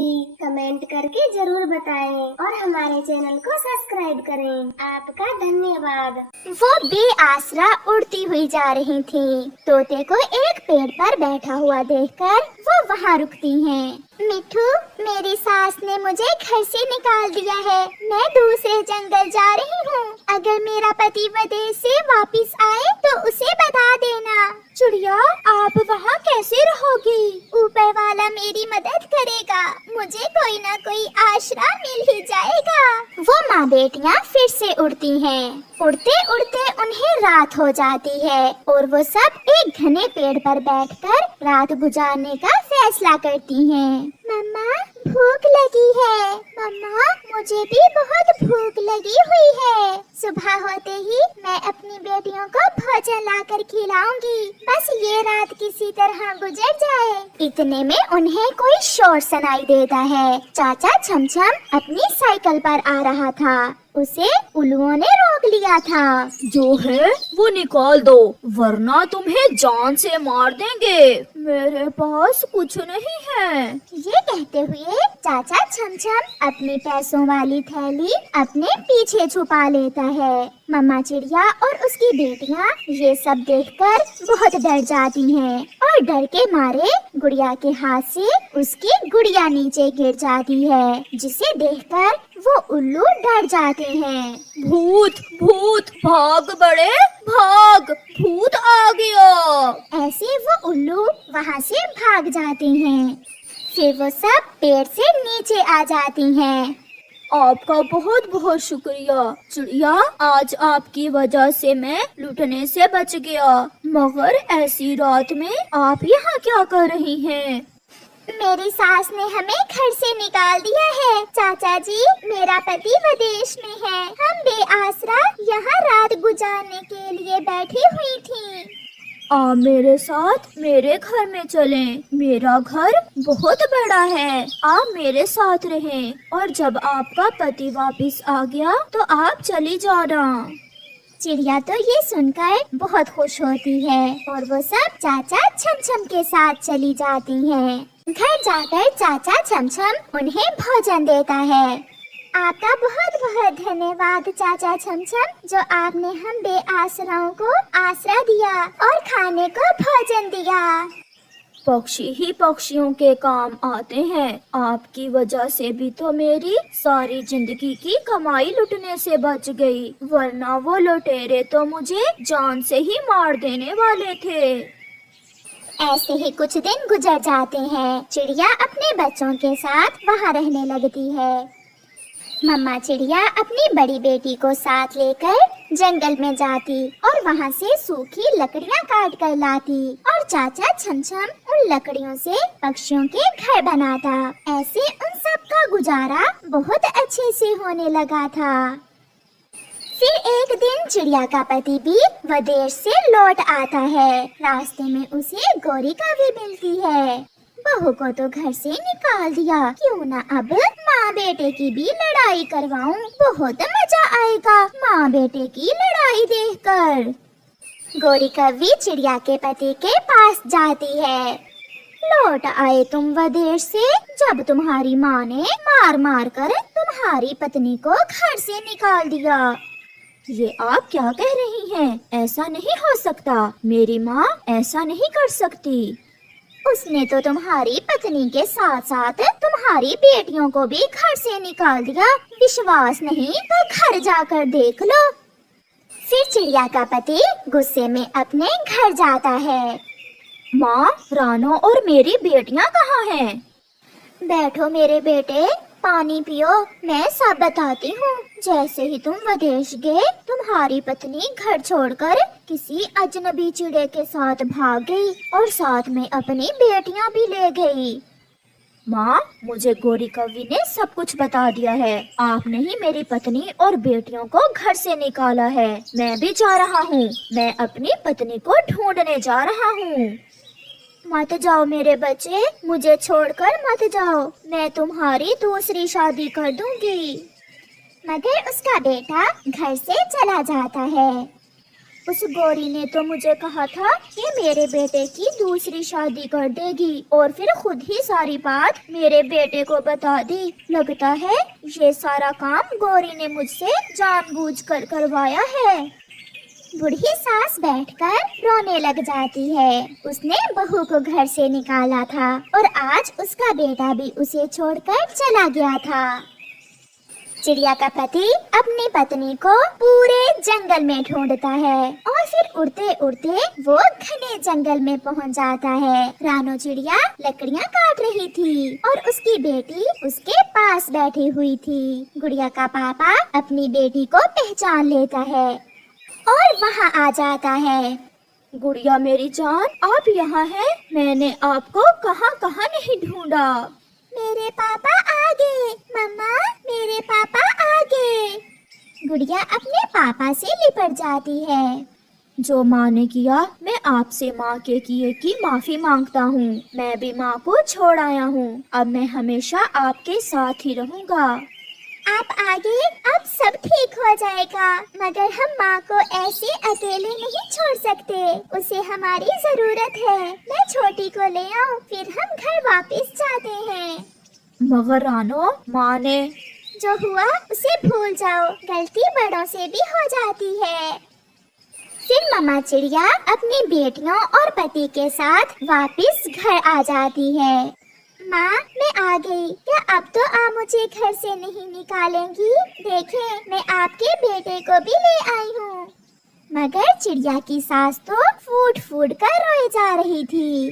Comment करके जरूर बताएं और हमारे चैनल को सब्सक्राइब करें। आपका धन्यवाद। वो बेआसरा उड़ती हुई जा रही थी। तोते को एक पेड़ पर बैठा हुआ देखकर वो वहाँ रुकती हैं। मिठू, मेरी सास ने मुझे घर से निकाल दिया है। मैं दूसरे जंगल जा रही हूँ। अगर मेरा पति विदेश से वापस आए तो उसे बता देना। चिड़िया, आप वहाँ कैसे रहोगी? ऊपर वाला मेरी मदद करेगा। मुझे कोई ना कोई आसरा मिल ही जाएगा। वो माँ बेटियाँ फिर से उड़ती हैं। उड़ते उड़ते उन्हें रात हो जाती है और वो सब एक घने पेड़ पर बैठकर रात गुजारने का फैसला करती हैं। मम्मा, भूख लगी है। मम्मा, मुझे भी बहुत भूख लगी हुई है। सुबह होते ही मैं अपनी बेटियों को भोजन लाकर खिलाऊंगी। बस ये रात किसी तरह गुजर जाए। इतने में उन्हें कोई शोर सुनाई देता है। चाचा छमछम अपनी साइकिल पर आ रहा था। उसे उल्लुओं ने रोक लिया था। जो है वो निकाल दो, वरना तुम्हें जान से मार देंगे। मेरे पास कुछ नहीं है। ये कहते हुए चाचा छमछम अपनी पैसों वाली थैली अपने पीछे छुपा लेता है। मम्मा चिड़िया और उसकी बेटियाँ ये सब देखकर बहुत डर जाती हैं और डर के मारे गुड़िया के हाथ से उसकी गुड़िया नीचे गिर जाती है, जिसे देखकर वो उल्लू डर जाते हैं। भूत भूत, भाग बड़े भाग, भूत आ गया। ऐसे वो उल्लू वहाँ से भाग जाते हैं। फिर वो सब पेड़ से नीचे आ जाती हैं। आपका बहुत बहुत शुक्रिया चिड़िया, आज आपकी वजह से मैं लुटने से बच गया। मगर ऐसी रात में आप यहाँ क्या कर रही हैं? मेरी सास ने हमें घर से निकाल दिया है। चाचा जी, मेरा पति विदेश में है। हम बेआसरा यहाँ रात गुजारने के लिए बैठी हुई थी। आप मेरे साथ मेरे घर में चलें। मेरा घर बहुत बड़ा है। आप मेरे साथ रहें और जब आपका पति वापस आ गया तो आप चली जाना। चिड़िया तो ये सुनकर बहुत खुश होती है और वो सब चाचा छमछम के साथ चली जाती हैं। घर जाकर चाचा छमछम उन्हें भोजन देता है। आपका बहुत बहुत धन्यवाद चाचा छमछम, जो आपने हम बेआसराओं को आसरा दिया और खाने को भोजन दिया। पक्षी ही पक्षियों के काम आते हैं। आपकी वजह से भी तो मेरी सारी जिंदगी की कमाई लुटने से बच गई, वरना वो लुटेरे तो मुझे जान से ही मार देने वाले थे। ऐसे ही कुछ दिन गुजर जाते हैं। चिड़िया अपने बच्चों के साथ वहाँ रहने लगती है। मम्मा चिड़िया अपनी बड़ी बेटी को साथ लेकर जंगल में जाती और वहाँ से सूखी लकड़ियाँ काट कर लाती और चाचा छमछम उन लकड़ियों से पक्षियों के घर बनाता। ऐसे उन सब का गुजारा बहुत अच्छे से होने लगा था। फिर एक दिन चिड़िया का पति भी विदेश से लौट आता है। रास्ते में उसे गोरिका भी मिलती है। बहू को तो घर से निकाल दिया, क्यों ना अब माँ बेटे की भी लड़ाई करवाऊं। बहुत मजा आएगा माँ बेटे की लड़ाई देखकर। गोरिका भी चिड़िया के पति के पास जाती है। लौट आए तुम विदेश से, जब तुम्हारी माँ ने मार मार कर तुम्हारी पत्नी को घर से निकाल दिया। ये आप क्या कह रही हैं? ऐसा नहीं हो सकता। मेरी माँ ऐसा नहीं कर सकती। उसने तो तुम्हारी पत्नी के साथ साथ तुम्हारी बेटियों को भी घर से निकाल दिया। विश्वास नहीं तो घर जाकर देख लो। फिर चिड़िया का पति गुस्से में अपने घर जाता है। माँ, रानो और मेरी बेटियाँ कहाँ हैं? बैठो मेरे बेटे, पानी पियो, मैं सब बताती हूँ। जैसे ही तुम विदेश गए, तुम्हारी पत्नी घर छोड़कर किसी अजनबी चिड़े के साथ भाग गई और साथ में अपनी बेटियाँ भी ले गई। माँ, मुझे गोरी कौवी ने सब कुछ बता दिया है। आपने ही मेरी पत्नी और बेटियों को घर से निकाला है। मैं भी जा रहा हूँ। मैं अपनी पत्नी को ढूंढने जा रहा हूँ। मत जाओ मेरे बच्चे, मुझे छोड़कर मत जाओ। मैं तुम्हारी दूसरी शादी कर दूंगी। मगर उसका बेटा घर से चला जाता है। उस गौरी ने तो मुझे कहा था कि मेरे बेटे की दूसरी शादी कर देगी और फिर खुद ही सारी बात मेरे बेटे को बता दी। लगता है ये सारा काम गौरी ने मुझसे जानबूझकर करवाया है। बूढ़ी सास बैठकर रोने लग जाती है। उसने बहू को घर से निकाला था और आज उसका बेटा भी उसे छोड़कर चला गया था। चिड़िया का पति अपनी पत्नी को पूरे जंगल में ढूंढता है और फिर उड़ते उड़ते वो घने जंगल में पहुंच जाता है। रानो चिड़िया लकड़ियां काट रही थी और उसकी बेटी उसके पास बैठी हुई थी। गुड़िया का पापा अपनी बेटी को पहचान लेता है और वहाँ आ जाता है। गुड़िया मेरी जान, आप यहाँ हैं? मैंने आपको कहाँ कहाँ नहीं ढूंढा। मेरे पापा आ गए, मम्मा मेरे पापा आ गए। गुड़िया अपने पापा से लिपट जाती है। जो माँ ने किया मैं आपसे माँ के किए की माफी मांगता हूँ। मैं भी माँ को छोड़ आया हूँ। अब मैं हमेशा आपके साथ ही रहूँगा। आप आगे, अब सब ठीक हो जाएगा, मगर हम माँ को ऐसे अकेले नहीं छोड़ सकते। उसे हमारी जरूरत है। मैं छोटी को ले आऊँ, फिर हम घर वापस जाते हैं। मगर रानो, माँ ने जो हुआ उसे भूल जाओ, गलती बड़ों से भी हो जाती है। फिर मम्मा चिड़िया अपनी बेटियों और पति के साथ वापस घर आ जाती है। माँ मैं आ गई, क्या अब तो आप मुझे घर से नहीं निकालेंगी? देखें मैं आपके बेटे को भी ले आई हूँ। मगर चिड़िया की सास तो फूट फूट कर रोए जा रही थी।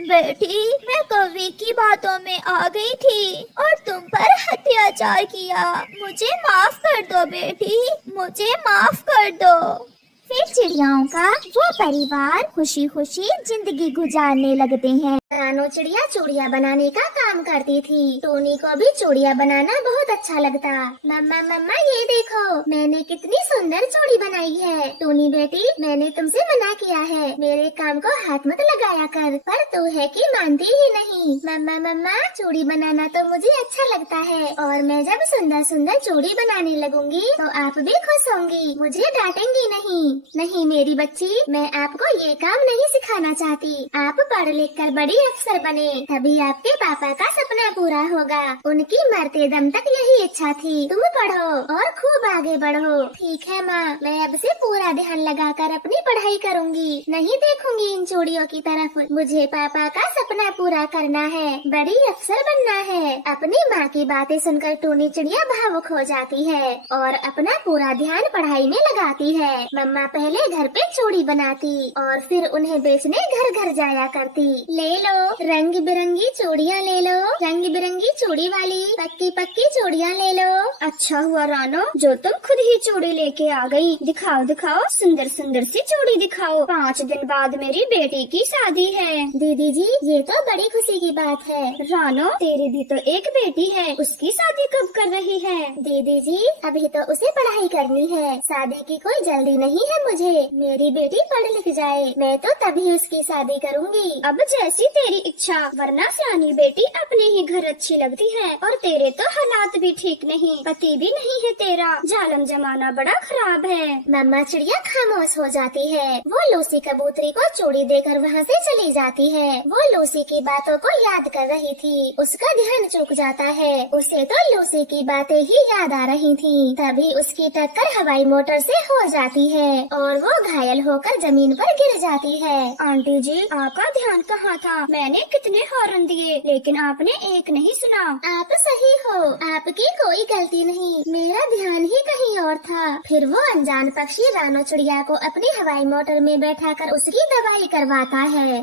बेटी, मैं कवि की बातों में आ गई थी और तुम पर अत्याचार किया। मुझे माफ कर दो बेटी, मुझे माफ कर दो। फिर चिड़ियाओं का वो परिवार खुशी खुशी जिंदगी गुजारने लगते हैं। रानो चिड़िया चूड़ियाँ बनाने का काम करती थी। टोनी को भी चूड़ियाँ बनाना बहुत अच्छा लगता। मम्मा मम्मा ये देखो, मैंने कितनी सुंदर चूड़ी बनाई है। टोनी बेटी, मैंने तुमसे मना किया है, मेरे काम को हाथ मत लगाया कर, पर तू है कि मानती ही नहीं। मम्मा मम्मा चूड़ी बनाना तो मुझे अच्छा लगता है और मैं जब सुंदर सुंदर चूड़ी बनाने लगूंगी तो आप भी खुश होंगी, मुझे डांटेंगी नहीं। नहीं मेरी बच्ची, मैं आपको ये काम नहीं सिखाना चाहती। आप पढ़ लिख कर बड़ी अफसर बने, तभी आपके पापा का सपना पूरा होगा। उनकी मरते दम तक यही इच्छा थी। तुम पढ़ो और खूब आगे बढ़ो। ठीक है माँ, मैं अब से पूरा ध्यान लगाकर अपनी पढ़ाई करूँगी, नहीं देखूंगी इन चूड़ियों की तरफ। मुझे पापा का सपना पूरा करना है, बड़ी अफसर बनना है। अपनी माँ की बातें सुनकर टोनी चिड़िया भावुक हो जाती है और अपना पूरा ध्यान पढ़ाई में लगाती है। मम्मा पहले घर पे चूड़ी बनाती और फिर उन्हें बेचने घर घर जाया करती। ले लो रंग बिरंगी चूड़ियाँ, ले लो रंग बिरंगी चूड़ी वाली पक्की पक्की चूड़ियाँ ले लो। अच्छा हुआ रानो जो तुम खुद ही चूड़ी लेके आ गई। दिखाओ दिखाओ, सुंदर सुंदर सी चूड़ी दिखाओ। 5 दिन बाद मेरी बेटी की शादी है। दीदी जी ये तो बड़ी खुशी की बात है। रानो तेरी भी तो एक बेटी है, उसकी शादी कब कर रही है? दीदी जी अभी तो उसे पढ़ाई करनी है, शादी की कोई जल्दी नहीं है मुझे। मेरी बेटी पढ़ लिख जाए, मैं तो तभी उसकी शादी करूँगी। अब जैसी तेरी इच्छा, वरना सियानी बेटी अपने ही घर अच्छी लगती है और तेरे तो हालात भी ठीक नहीं, पति भी नहीं है तेरा। जालम जमाना बड़ा खराब है। मम्मा चिड़िया खामोश हो जाती है। वो लूसी कबूतरी को चूड़ी देकर वहाँ से चली जाती है। वो लूसी की बातों को याद कर रही थी, उसका ध्यान चूक जाता है। उसे तो लूसी की बातें ही याद आ रही थी। तभी उसकी टक्कर हवाई मोटर से हो जाती है और वो घायल होकर जमीन पर गिर जाती है। आंटी जी आपका ध्यान कहाँ था? मैंने कितने हॉर्न दिए लेकिन आपने एक नहीं सुना। आप सही हो, आपकी कोई गलती नहीं, मेरा ध्यान ही कहीं और था। फिर वो अनजान पक्षी रानो चिड़िया को अपनी हवाई मोटर में बैठाकर उसकी दवाई करवाता है।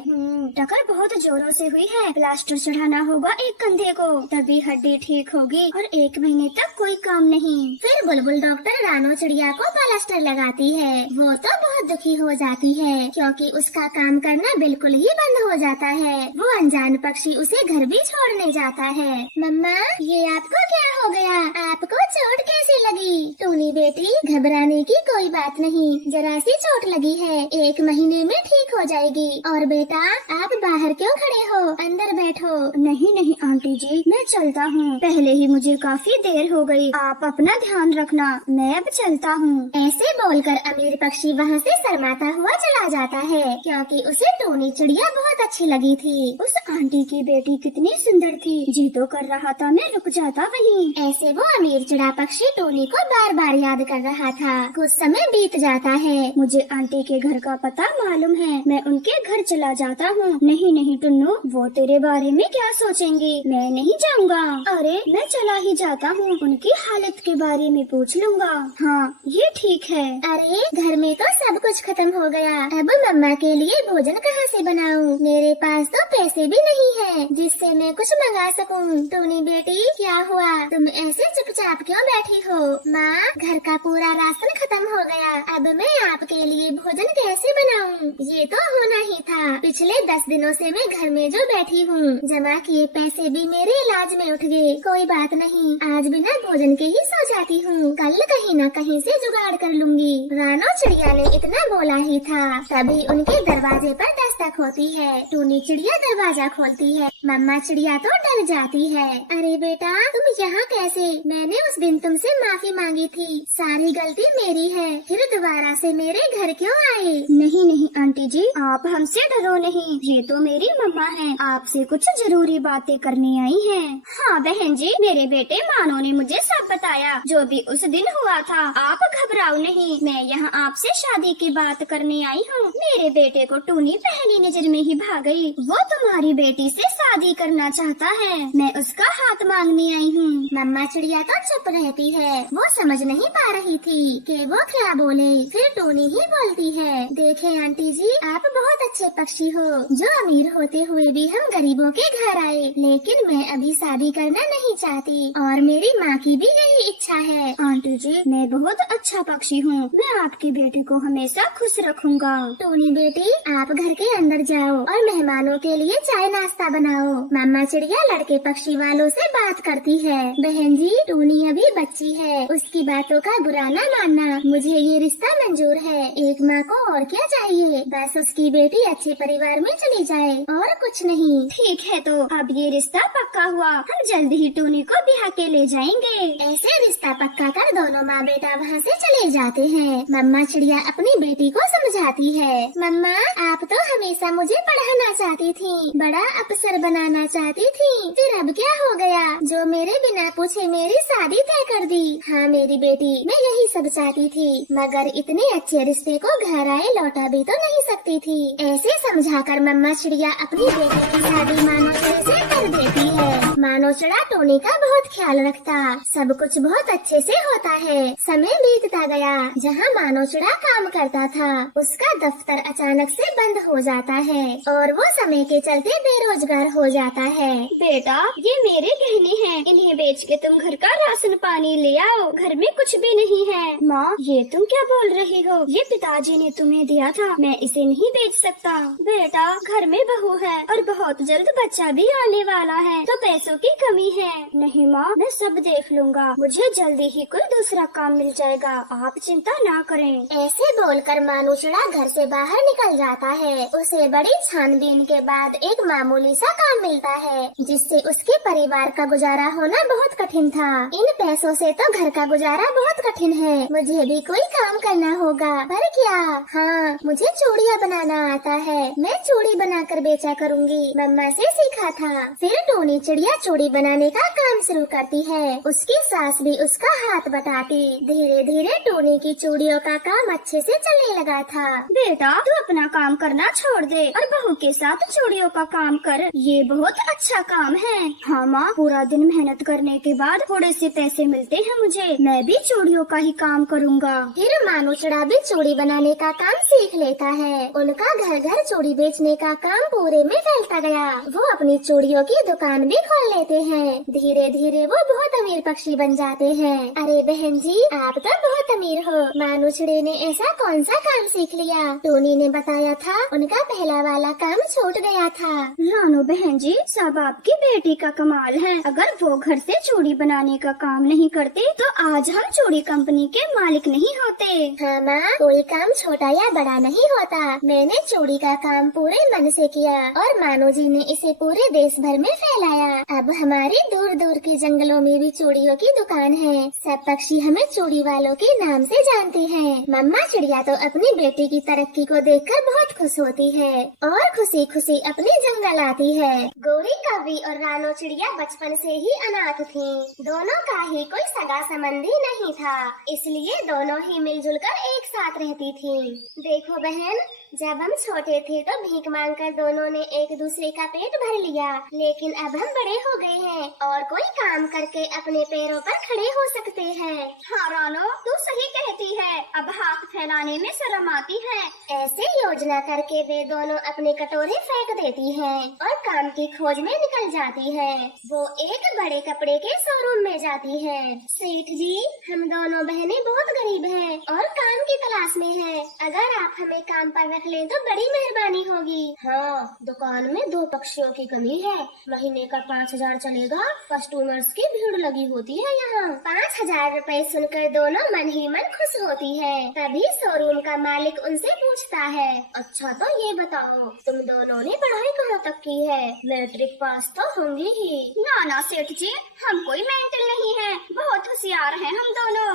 टक्कर बहुत जोरों से हुई है, प्लास्टर चढ़ाना होगा एक कंधे को, तभी हड्डी ठीक होगी और 1 महीने तक कोई काम नहीं। फिर बुलबुल डॉक्टर रानो चिड़िया को प्लास्टर लगाती है। वो तो बहुत दुखी हो जाती है क्योंकि उसका काम करना बिल्कुल ही बंद हो जाता है। वो अनजान पक्षी उसे घर भी छोड़ने जाता है। मम्मा ये आपको क्या हो गया? आपको चोट कैसे अच्छी लगी। टूनी बेटी, घबराने की कोई बात नहीं, जरा सी चोट लगी है, 1 महीने में ठीक हो जाएगी। और बेटा, आप बाहर क्यों खड़े हो, अंदर बैठो। नहीं नहीं आंटी जी, मैं चलता हूँ, पहले ही मुझे काफी देर हो गई, आप अपना ध्यान रखना, मैं अब चलता हूँ। ऐसे बोलकर अमीर पक्षी वहाँ से शर्माता हुआ चला जाता है, क्योंकि उसे टूनी चिड़िया बहुत अच्छी लगी थी। उस आंटी की बेटी कितनी सुंदर थी, जी तो कर रहा था मैं रुक जाता वहीं। ऐसे वो अमीर चिड़ा पक्षी टूनी को बार बार याद कर रहा था। कुछ समय बीत जाता है। मुझे आंटी के घर का पता मालूम है, मैं उनके घर चला जाता हूँ। नहीं नहीं टुन्नू, वो तेरे बारे में क्या सोचेंगे, मैं नहीं जाऊँगा। अरे मैं चला ही जाता हूँ, उनकी हालत के बारे में पूछ लूँगा। हाँ ये ठीक है। अरे घर में तो सब कुछ खत्म हो गया, अब मम्मा के लिए भोजन कहाँ से बनाऊँ? मेरे पास तो पैसे भी नहीं है जिससे मैं कुछ मंगा सकूँ। टूनी बेटी, क्या हुआ, तुम ऐसे चुपचाप क्यों बैठी हो? माँ, घर का पूरा राशन खत्म हो गया, अब मैं आपके लिए भोजन कैसे बनाऊँ? ये तो होना ही था। पिछले 10 दिनों से मैं घर में जो बैठी हूँ, जमा किए पैसे भी मेरे इलाज में उठ गए। कोई बात नहीं, आज बिना भोजन के ही सो जाती हूँ, कल कहीं न कहीं से जुगाड़ कर लूँगी। रानो चिड़िया ने इतना बोला ही था, तभी उनके दरवाजे पर दस्तक होती है। टूनी चिड़िया दरवाजा खोलती है। मम्मा चिड़िया तो डर जाती है। अरे बेटा, तुम यहाँ कैसे? मैंने उस दिन तुमसे माफी मांगी थी, सारी गलती मेरी है, फिर दोबारा से मेरे घर क्यों आए? नहीं नहीं आंटी जी, आप हमसे डरो नहीं, ये तो मेरी मम्मा है, आपसे कुछ जरूरी बातें करने आई हैं। हाँ बहन जी, मेरे बेटे मानो ने मुझे सब बताया, जो भी उस दिन हुआ था। आप घबराओ नहीं, मैं यहाँ आपसे शादी की बात करने आई हूँ। मेरे बेटे को टूनी पहली नजर में ही भाग गई, वो तुम्हारी बेटी से शादी करना चाहता है, मैं उसका हाथ मांगने आई हूँ। मम्मा चिड़िया तो चुप रहती है, वो समझ नहीं पा रही थी कि वो क्या बोले। फिर टूनी ही बोलती है, देखें आंटी जी, आप बहुत अच्छे पक्षी हो, जो अमीर होते हुए भी हम गरीबों के घर आए, लेकिन मैं अभी शादी करना नहीं चाहती और मेरी माँ की भी यही इच्छा है। आंटी जी, मैं बहुत अच्छा पक्षी हूँ, मैं आपके बेटे को हमेशा खुश रखूंगा। टूनी बेटी, आप घर के अंदर जाओ और मेहमानों के लिए चाय नाश्ता बनाओ। मम्मा चिड़िया लड़के पक्षी वालों से बात करती है। बहन जी, टूनी अभी बच्ची है, उसकी बातों का बुरा न मानना, मुझे ये रिश्ता मंजूर है। एक माँ को और क्या चाहिए, बस उसकी बेटी अच्छे परिवार में चली जाए, और कुछ नहीं। ठीक है, तो अब ये रिश्ता पक्का हुआ, हम जल्द ही टूनी को ब्याह के ले जाएंगे। ऐसे रिश्ता पक्का कर दोनों माँ बेटा वहाँ से चले जाते हैं। मम्मा चिड़िया अपनी बेटी को समझाती है, मम्मा आप तो हमेशा मुझे पढ़ाना चाहती थी, बड़ा अफसर बनाना चाहती थी, फिर अब क्या हो गया जो मेरे बिना पूछे मेरी शादी तय कर दी? हाँ मेरी बेटी, मैं यही सब चाहती थी, मगर इतने अच्छे रिश्ते को घर आए लौटा भी तो नहीं सकती थी। ऐसे समझाकर मम्मा चिड़िया अपनी बेटी की शादी मानो चिड़ी से कर देती है। मानो चिड़ा टोनी का बहुत ख्याल रखता, सब कुछ बहुत अच्छे से होता है। समय बीतता गया, जहाँ मानो चिड़ा काम करता था, उसका दफ्तर अचानक से बंद हो जाता है और वो समय के चलते बेरोजगार हो जाता है। बेटा, ये मेरे गहने हैं, इन्हें बेच के तुम घर का राशन पानी ले आओ, घर में कुछ भी नहीं है। माँ, ये तुम क्या बोल रही हो? ये पिताजी ने तुम्हें दिया था, मैं इसे नहीं बेच सकता। बेटा, घर में बहू है और बहुत जल्द बच्चा भी आने वाला है, तो पैसों की कमी है। नहीं माँ, मैं सब देख लूँगा, मुझे जल्दी ही कोई दूसरा काम मिल जाएगा, आप चिंता ना करें। ऐसे बोलकर मानो चिड़ा घर से बाहर निकल जाता है। उसे बड़ी छानबीन के बाद एक मामूली सा काम मिलता है, जिससे उसके परिवार का गुजारा होना बहुत कठिन था। इन पैसों से तो घर का गुजारा बहुत कठिन है, मुझे भी कोई काम करना होगा। पर क्या? हाँ, मुझे चूड़ियाँ बनाना आता है, मैं चूड़ी बनाकर बेचा करूँगी, मम्मा से सीखा था। फिर टूनी चिड़िया चूड़ी बनाने का काम शुरू करती है, उसकी सास भी उसका हाथ बटाती। धीरे धीरे टूनी की चूड़ियों का काम अच्छे से चलने लगा था। बेटा, तू अपना काम करना छोड़ दे और बहू के साथ चूड़ियों का काम कर, ये बहुत अच्छा काम है। हाँ माँ, पूरा दिन मेहनत करने के बाद थोड़े से पैसे मिलते हैं मुझे, मैं भी चूड़ियों का ही काम करूँगा। फिर मानो चिड़ा भी चूड़ी बनाने का काम सीख लेता है। उनका घर घर चूड़ी बेचने का काम पूरे में फैलता गया। वो अपनी चूड़ियों की दुकान भी खोल लेते हैं। धीरे धीरे वो बहुत अमीर पक्षी बन जाते जाते हैं। अरे बहन जी, आप तो बहुत अमीर हो। मानो चिड़िया ने ऐसा कौन सा काम सीख लिया? टोनी ने बताया था उनका पहला वाला काम छूट गया था। रानो बहन जी, सब आपकी बेटी का कमाल है। अगर वो घर से चूड़ी बनाने का काम नहीं करती तो आज हम चूड़ी कंपनी के मालिक नहीं होते। हाँ माँ, कोई काम छोटा या बड़ा नहीं होता। मैंने चूड़ी का काम पूरे मन से किया और मानो जी ने इसे पूरे देश भर में फैलाया। अब हमारे दूर दूर के जंगलों में भी चूड़ियों की दुकान है। सब पक्षी हमें चूड़ी वालों के नाम से जानते हैं। मम्मा चिड़िया तो अपनी बेटी की तरक्की को देखकर बहुत खुश होती है और खुशी खुशी अपने जंगल आती है। गोरी कौवी और रानो चिड़िया बचपन से ही अनाथ थीं। दोनों का ही कोई सगा संबंधी नहीं था, इसलिए दोनों ही मिलजुल कर एक साथ रहती थीं। देखो बहन, जब हम छोटे थे तो भीख मांगकर दोनों ने एक दूसरे का पेट भर लिया, लेकिन अब हम बड़े हो गए हैं और कोई काम करके अपने पैरों पर खड़े हो सकते हैं। हाँ रानो, तू सही कहती है। अब हाथ फैलाने में शर्म आती है। ऐसे योजना करके वे दोनों अपने कटोरे फेंक देती हैं और काम की खोज में निकल जाती है। वो एक बड़े कपड़े के शोरूम में जाती है। सेठ जी, हम दोनों बहनें बहुत गरीब हैं और काम की तलाश में हैं। अगर आप हमें काम पर रख लें तो बड़ी मेहरबानी होगी। हाँ, दुकान में 2 पक्षियों की कमी है। महीने का 5,000 चलेगा। कस्टमर्स की भीड़ लगी होती है यहाँ। 5,000 रुपए सुनकर दोनों मन ही मन खुश होती है। तभी शोरूम का मालिक उनसे पूछता है, अच्छा तो ये बताओ, तुम दोनों ने पढ़ाई कहाँ तक की है? मैट्रिक पास तो होंगी ही। ना सेठ जी, हम कोई मेंटल नहीं है, बहुत होशियार हैं हम दोनों।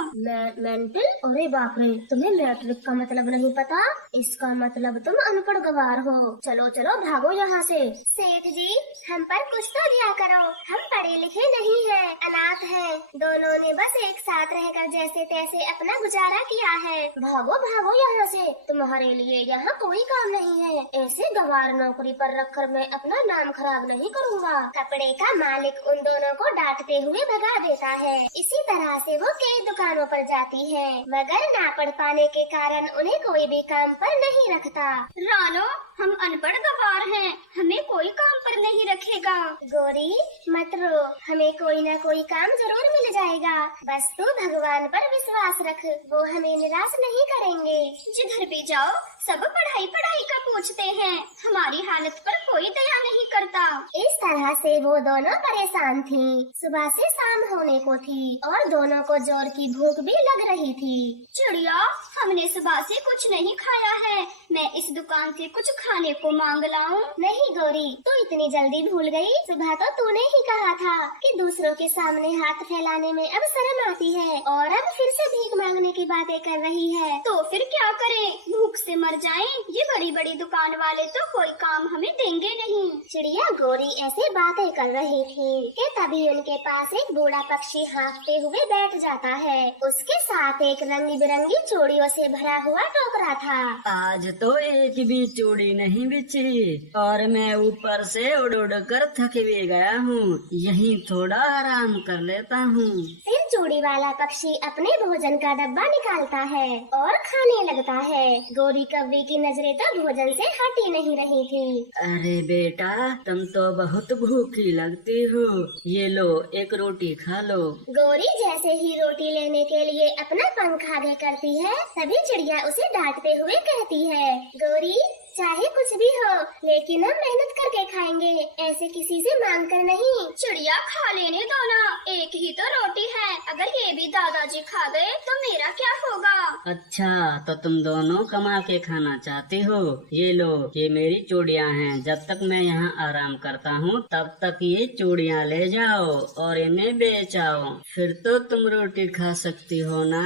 मेंटल? अरे बाप रे, तुम्हें मैट्रिक का मतलब नहीं पता? इसका मतलब तुम अनपढ़ गवार हो। चलो चलो भागो यहाँ से। सेठ जी, हम पर कुछ तो दिया करो। हम पढ़े लिखे नहीं हैं, अनाथ हैं। दोनों ने बस एक साथ रहकर जैसे तैसे अपना गुजारा किया है। भागो भागो यहाँ से, तुम्हारे लिए यहाँ कोई काम नहीं है। ऐसे गवार नौकरी पर रखकर मैं अपना नाम खराब नहीं करूँगा। कपड़े का मालिक उन दोनों को डांटते हुए भगा देता है। इसी तरह से वो कई दुकानों पर जाती है, मगर ना पढ़ पाने के कारण उन्हें कोई भी काम पर नहीं रखता। रानो, हम अनपढ़ गवार हैं, हमें कोई काम पर नहीं रखेगा। गोरी मत रो, हमें कोई ना कोई काम जरूर मिल जाएगा। बस तू भगवान पर विश्वास रख, वो हमें निराश नहीं करेंगे। जिधर भी जाओ सब पढ़ाई पढ़ाई का पूछते हैं, हमारी हालत पर कोई दया नहीं करता। इस तरह से वो दोनों परेशान थीं। सुबह से शाम होने को थी और दोनों को जोर की भूख भी लग रही थी। चिड़िया, हमने सुबह से कुछ नहीं खाया है, मैं इस दुकान से कुछ खाने को मांग लाऊं? नहीं गोरी, तू इतनी जल्दी भूल गई। सुबह तो तूने ही कहा था कि दूसरों के सामने हाथ फैलाने में अब शर्म आती है और अब फिर से भीख मांगने की बातें कर रही है। तो फिर क्या करें, भूख से मर जाएं? ये बड़ी बड़ी दुकान वाले तो कोई काम हमें देंगे नहीं। चिड़िया गोरी ऐसे बातें कर रही थी कि तभी उनके पास एक बूढ़ा पक्षी हाँफते हुए बैठ जाता है। उसके साथ एक रंग बिरंगी चूड़ियों से भरा हुआ टोकरा था। आज तो एक भी चूड़ी नहीं बिछी और मैं ऊपर से उड़ उड़ कर थक भी गया हूँ। यहीं थोड़ा आराम कर लेता हूँ। फिर चूड़ी वाला पक्षी अपने भोजन का डब्बा निकालता है और खाने लगता है। गोरी कौवी की नजरें तो भोजन से हटी नहीं रही थी। अरे बेटा, तुम तो बहुत भूखी लगती हो, ये लो एक रोटी खा लो। गोरी जैसे ही रोटी लेने के लिए अपना पंख आगे करती है, तभी चिड़िया उसे डांटते हुए कहती है, गोरी चाहे कुछ भी हो, लेकिन हम मेहनत करके खाएंगे, ऐसे किसी से मांग कर नहीं। चिड़िया, खा लेने दो ना, एक ही तो रोटी है, अगर ये भी दादाजी खा गए तो मेरा क्या होगा? अच्छा, तो तुम दोनों कमा के खाना चाहती हो? ये लो, ये मेरी चूड़ियाँ हैं। जब तक मैं यहाँ आराम करता हूँ तब तक ये चूड़ियाँ ले जाओ और इन्हें बेच आओ, फिर तो तुम रोटी खा सकती हो ना।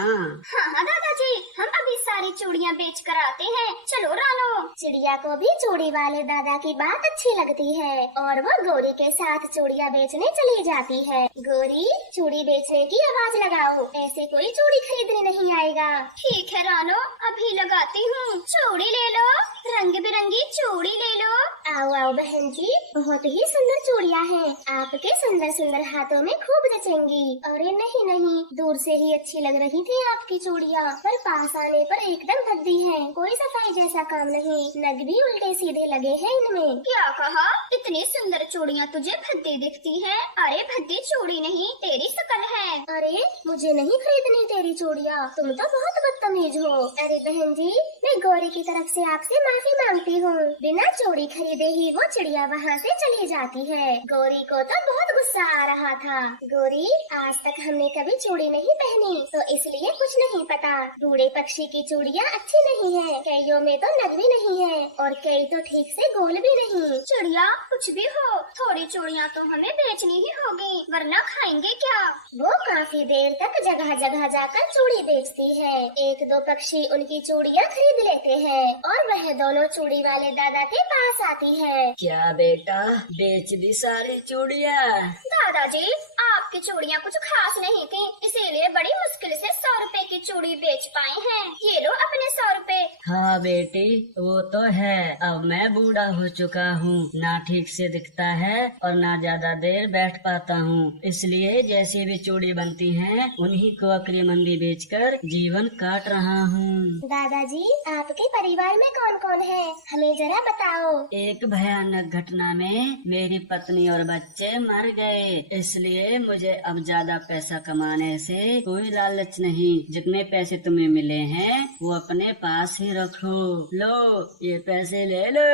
हाँ दादाजी, हम अभी सारी चूड़ियाँ बेच कर आते हैं, चलो रानो। चिड़िया को भी चूड़ी वाले दादा की बात अच्छी लगती है और वो गोरी के साथ चूड़ियाँ बेचने चली जाती है। गोरी, चूड़ी बेचने की आवाज लगाओ, ऐसे कोई चूड़ी खरीदने नहीं आएगा। ठीक है रानो, अभी लगाती हूँ, चूड़ी ले लो। रंग बिरंगी चूड़ी ले लो। आओ आओ बहन जी, बहुत ही सुंदर चूड़ियाँ हैं, आपके सुंदर सुंदर हाथों में खूब जचेंगी। अरे नहीं नहीं, दूर से ही अच्छी लग रही थी आपकी चूड़ियाँ, पर पास आने पर एकदम भद्दी हैं, कोई सफाई जैसा काम नहीं, नग भी उल्टे सीधे लगे हैं इनमें। क्या कहा? इतनी सुंदर चूड़ियाँ तुझे भद्दी दिखती है? अरे भद्दी चूड़ी नहीं, तेरी शकल है। अरे मुझे नहीं खरीदनी तेरी चूड़ियाँ, तुम तो बहुत बदतमीज हो। अरे बहन जी, मैं गौरी की तरफ से आपसे माफी मांगती हूँ, बिना चूड़ी खरीदे ही वो चिड़िया वहाँ से चली जाती है। गौरी को तो बहुत गुस्सा आ रहा था। गौरी, आज तक हमने कभी चूड़ी नहीं पहनी, तो इसलिए कुछ नहीं पता। बूढ़े पक्षी की चूड़ियाँ अच्छी नहीं है, कईयों में तो नग भी नहीं है और कई तो ठीक से गोल भी नहीं। चिड़िया कुछ भी हो, थोड़ी चूड़ियाँ तो हमें बेचनी ही होगी, वरना खाएंगे क्या? वो काफी देर तक जगह जगह जाकर चूड़ी बेचती है, एक दो पक्षी उनकी चूड़ियाँ खरीद लेते हैं और वह दोनों चूड़ी वाले दादा के पास आती है। क्या बेटा, बेच दी सारी चूड़ियाँ? दादाजी, आपकी चूड़ियाँ कुछ खास नहीं थी, इसीलिए बड़ी मुश्किल से 100 रुपए की चूड़ी बेच पाए हैं। ये लो अपने 100 रुपए। हाँ बेटी, वो तो है, अब मैं बूढ़ा हो चुका हूँ, ना ठीक से दिखता है और ना ज्यादा देर बैठ पाता हूँ, इसलिए जैसी भी चूड़ी बनती हैं उन्हीं को अक्लमंदी बेचकर जीवन काट रहा हूँ। दादाजी, आपके परिवार में कौन कौन है, हमें जरा बताओ। एक भयानक घटना में मेरी पत्नी और बच्चे मर गए, इसलिए मुझे अब ज्यादा पैसा कमाने से कोई लालच नहीं। जितने पैसे तुम्हें मिले हैं वो अपने पास ही रखो। लो, ये पैसे ले लो।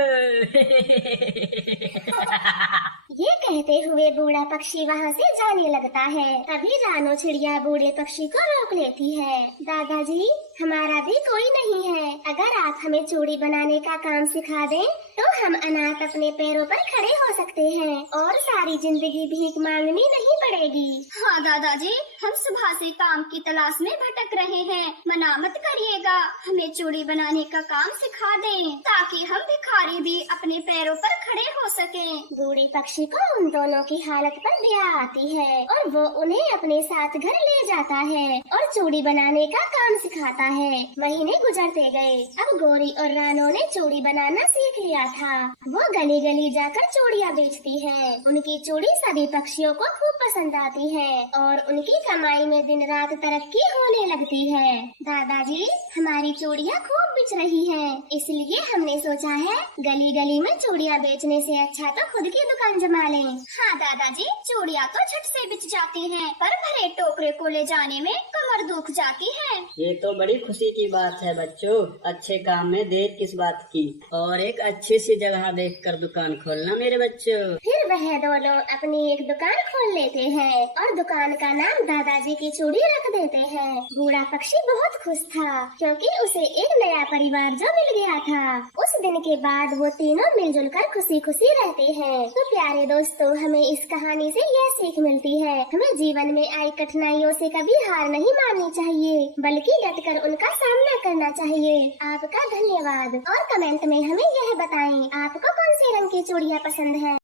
ये कहते हुए बूढ़ा पक्षी वहाँ से जाने लगता है। तभी रानो चिड़िया बूढ़े पक्षी को रोक लेती है। दादाजी, हमारा भी कोई नहीं है, अगर आप हमें चूड़ी बनाने का काम सिखा दें तो हम अनाथ अपने पैरों पर खड़े हो सकते हैं और सारी जिंदगी भीख मांगनी नहीं पड़ेगी। हाँ दादाजी, हम सुबह से काम की तलाश में भटक रहे हैं, मना मत करिएगा, हमें चूड़ी बनाने का काम सिखा दें ताकि हम भिखारी भी अपने पैरों पर खड़े हो सकें। बूढ़े पक्षी को उन दोनों की हालत पर दया आती है और वो उन्हें अपने साथ घर ले जाता है और चूड़ी बनाने का काम सिखाता है। महीने गुजरते गए, अब गौरी और रानो ने चूड़ी बनाना सीख लिया था। वो गली गली जाकर चूड़ियाँ बेचती है, उनकी चूड़ी सभी पक्षियों को खूब पसंद आती है और उनकी कमाई में दिन रात तरक्की होने लगती है। दादाजी, हमारी चूड़ियाँ खूब बिच रही हैं, इसलिए हमने सोचा है गली गली में चूड़ियाँ बेचने से अच्छा तो खुद की दुकान जमा लें। हाँ दादाजी, चूड़ियाँ तो झट से बिच जाती हैं, पर भरे टोकरे को ले जाने में कमर दुख जाती है। ये तो बड़ी खुशी की बात है बच्चों, अच्छे काम में देर किस बात की, और एक अच्छी सी जगह देखकर दुकान खोलना मेरे बच्चों। फिर वह दोनों अपनी एक दुकान खोल लेते हैं और दुकान का नाम दादाजी की चूड़ी रख देते हैं। बूढ़ा पक्षी बहुत खुश था क्योंकि उसे एक नया परिवार जो मिल गया था। उस दिन के बाद वो तीनों मिलजुल कर खुशी खुशी रहते हैं। तो प्यारे दोस्तों, हमें इस कहानी से यह सीख मिलती है, हमें जीवन में आई कठिनाइयों से कभी हार नहीं माननी चाहिए, बल्कि डटकर उनका सामना करना चाहिए। आपका धन्यवाद और कमेंट में हमें यह बताएं आपको कौन सी रंग की चूड़ियाँ पसंद है।